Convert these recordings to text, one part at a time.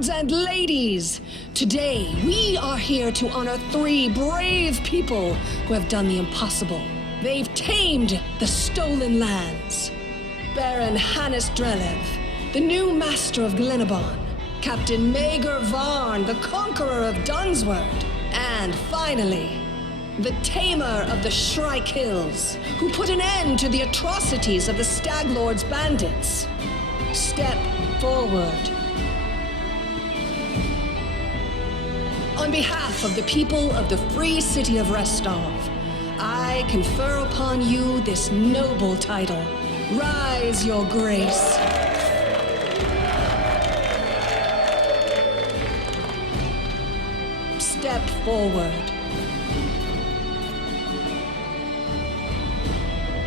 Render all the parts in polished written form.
lords and ladies, today we are here to honor 3 brave people who have done the impossible. They've tamed the stolen lands. Baron Hannes Drelev, the new master of Glenabon, Captain Maegar Varn, the conqueror of Dunsword, and finally, the tamer of the Shrike Hills, who put an end to the atrocities of the Stag Lord's bandits. Step forward. On behalf of the people of the free city of Restov, I confer upon you this noble title. Rise, your grace. Step forward.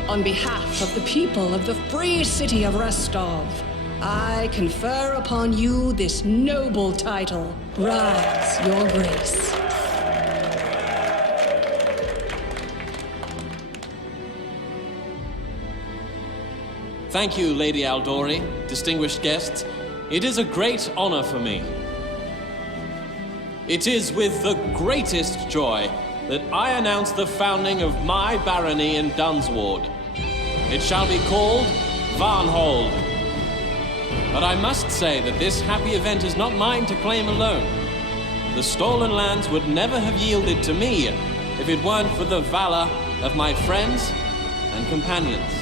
On behalf of the people of the free city of Restov, I confer upon you this noble title. Rise, your grace. Thank you, Lady Aldori, distinguished guests. It is a great honor for me. It is with the greatest joy that I announce the founding of my barony in Dunsward. It shall be called Varnhold. But I must say that this happy event is not mine to claim alone. The stolen lands would never have yielded to me if it weren't for the valor of my friends and companions.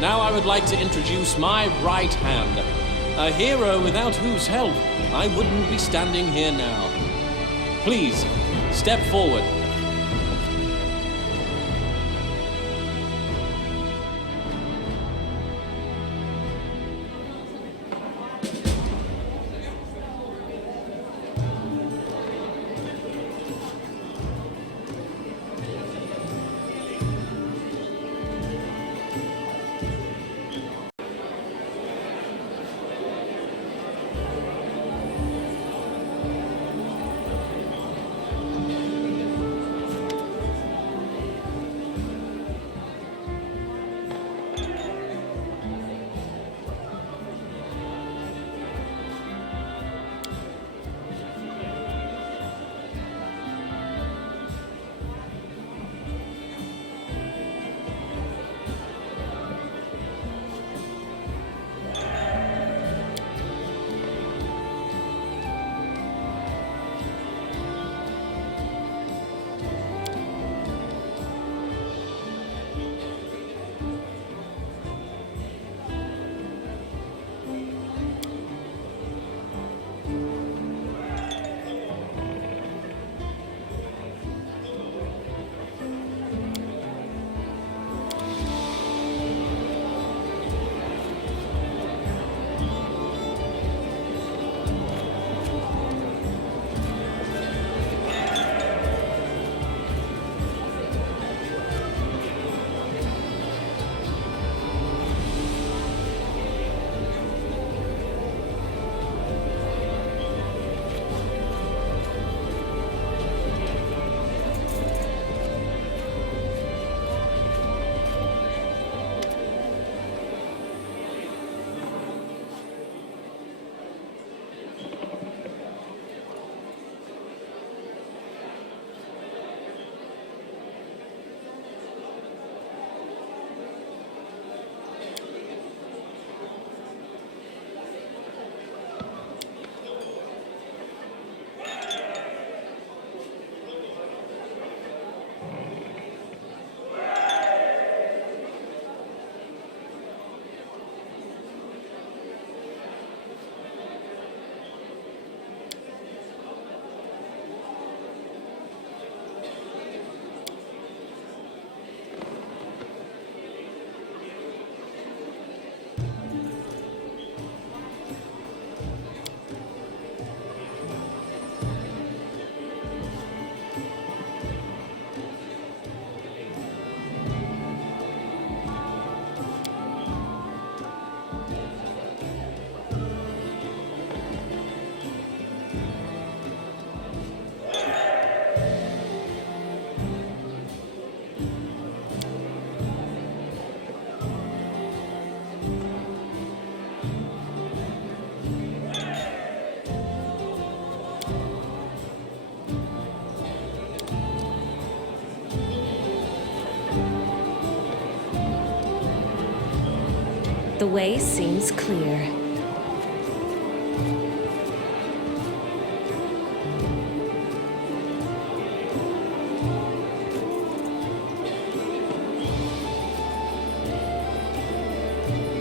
Now I would like to introduce my right hand, a hero without whose help I wouldn't be standing here now. Please, step forward. The way seems clear.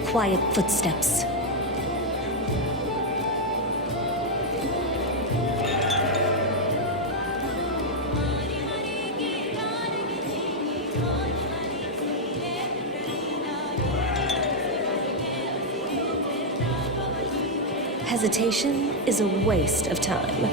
Quiet footsteps. Hesitation is a waste of time.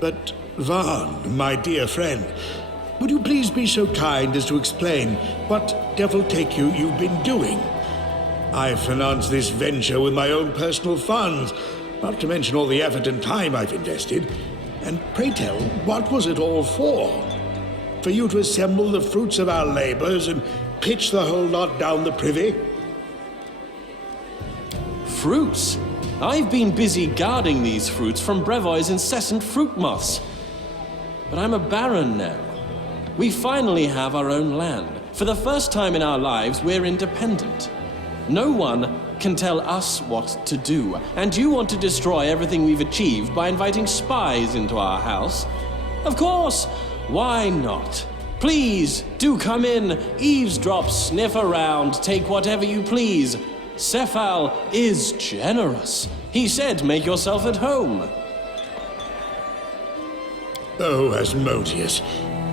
But, Varn, my dear friend, would you please be so kind as to explain what devil take you've been doing? I've financed this venture with my own personal funds, not to mention all the effort and time I've invested. And pray tell, what was it all for? For you to assemble the fruits of our labors and pitch the whole lot down the privy? Fruits? I've been busy guarding these fruits from Brevoy's incessant fruit moths. But I'm a baron now. We finally have our own land. For the first time in our lives, we're independent. No one can tell us what to do. And you want to destroy everything we've achieved by inviting spies into our house? Of course! Why not? Please, do come in, eavesdrop, sniff around, take whatever you please. Cephal is generous. He said make yourself at home. Oh, Asmodeus,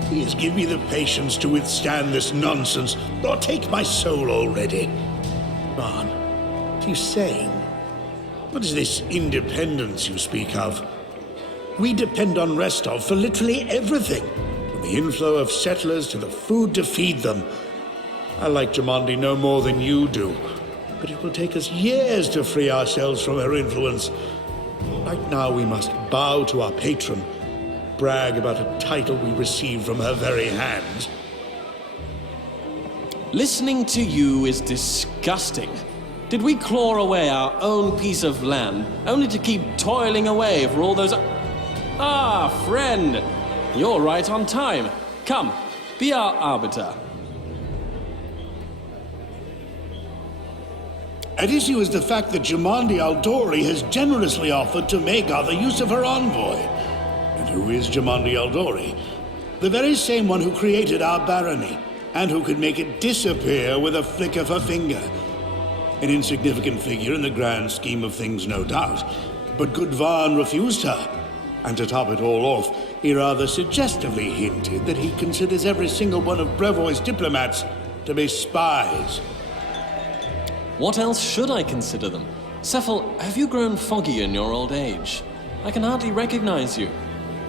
please give me the patience to withstand this nonsense, or take my soul already. Varn, what are you saying? What is this independence you speak of? We depend on Restov for literally everything, from the inflow of settlers to the food to feed them. I like Jumondi no more than you do, but it will take us years to free ourselves from her influence. Right now we must bow to our patron, brag about a title we received from her very hands. Listening to you is disgusting. Did we claw away our own piece of land, only to keep toiling away for all those... Ah, friend! You're right on time. Come, be our arbiter. At issue is the fact that Jumondi Aldori has generously offered to Maegar the use of her envoy. And who is Jumondi Aldori? The very same one who created our barony, and who could make it disappear with a flick of her finger. An insignificant figure in the grand scheme of things, no doubt. But good Varn refused her. And to top it all off, he rather suggestively hinted that he considers every single one of Brevoy's diplomats to be spies. What else should I consider them? Cephal, have you grown foggy in your old age? I can hardly recognize you.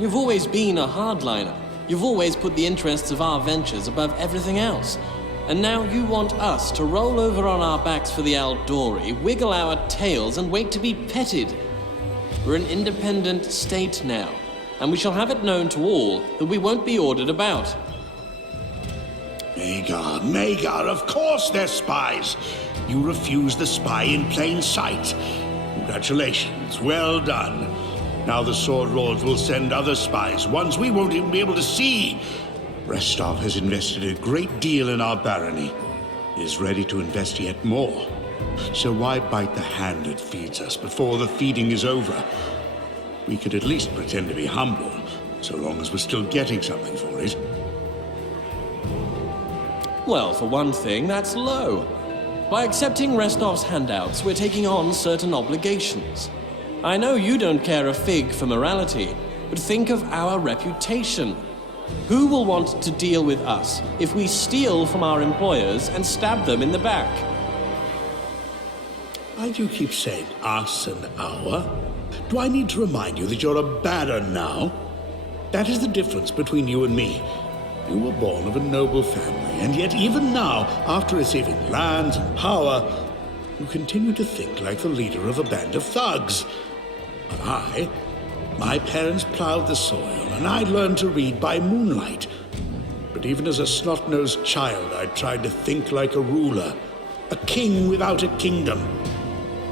You've always been a hardliner. You've always put the interests of our ventures above everything else. And now you want us to roll over on our backs for the Aldori, wiggle our tails, and wait to be petted. We're an independent state now, and we shall have it known to all that we won't be ordered about. Maegar, of course they're spies. You refused the spy in plain sight. Congratulations, well done. Now the Sword Lords will send other spies, ones we won't even be able to see. Restov has invested a great deal in our barony. He is ready to invest yet more. So why bite the hand that feeds us before the feeding is over? We could at least pretend to be humble, so long as we're still getting something for it. Well, for one thing, that's low. By accepting Restov's handouts, we're taking on certain obligations. I know you don't care a fig for morality, but think of our reputation. Who will want to deal with us if we steal from our employers and stab them in the back? Why do you keep saying us and our? Do I need to remind you that you're a baron now? That is the difference between you and me. You were born of a noble family, and yet even now, after receiving lands and power, you continue to think like the leader of a band of thugs. But I, My parents plowed the soil, and I learned to read by moonlight. But even as a snot-nosed child, I tried to think like a ruler, a king without a kingdom.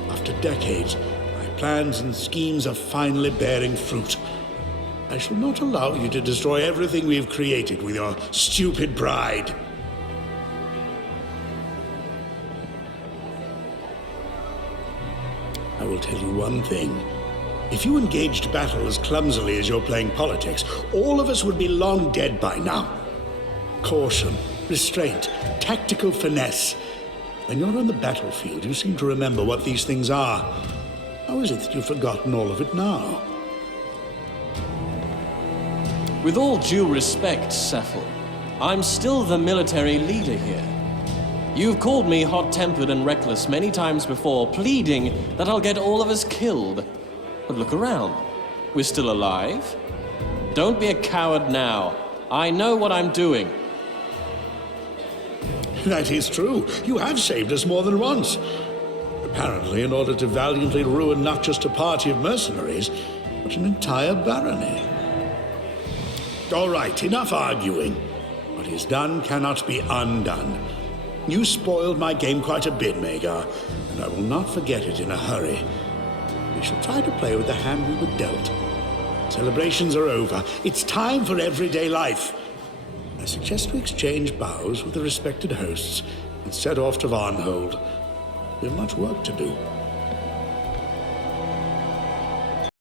After decades, my plans and schemes are finally bearing fruit. I shall not allow you to destroy everything we've created with your stupid pride. I will tell you one thing. If you engaged battle as clumsily as you're playing politics, all of us would be long dead by now. Caution, restraint, tactical finesse. When you're on the battlefield, you seem to remember what these things are. How is it that you've forgotten all of it now? With all due respect, Cephal, I'm still the military leader here. You've called me hot-tempered and reckless many times before, pleading that I'll get all of us killed. But look around. We're still alive. Don't be a coward now. I know what I'm doing. That is true. You have saved us more than once. Apparently, in order to valiantly ruin not just a party of mercenaries, but an entire barony. All right, enough arguing. What is done cannot be undone. You spoiled my game quite a bit, Maegar, and I will not forget it in a hurry. We shall try to play with the hand we were dealt. Celebrations are over. It's time for everyday life. I suggest we exchange bows with the respected hosts and set off to Varnhold. We have much work to do.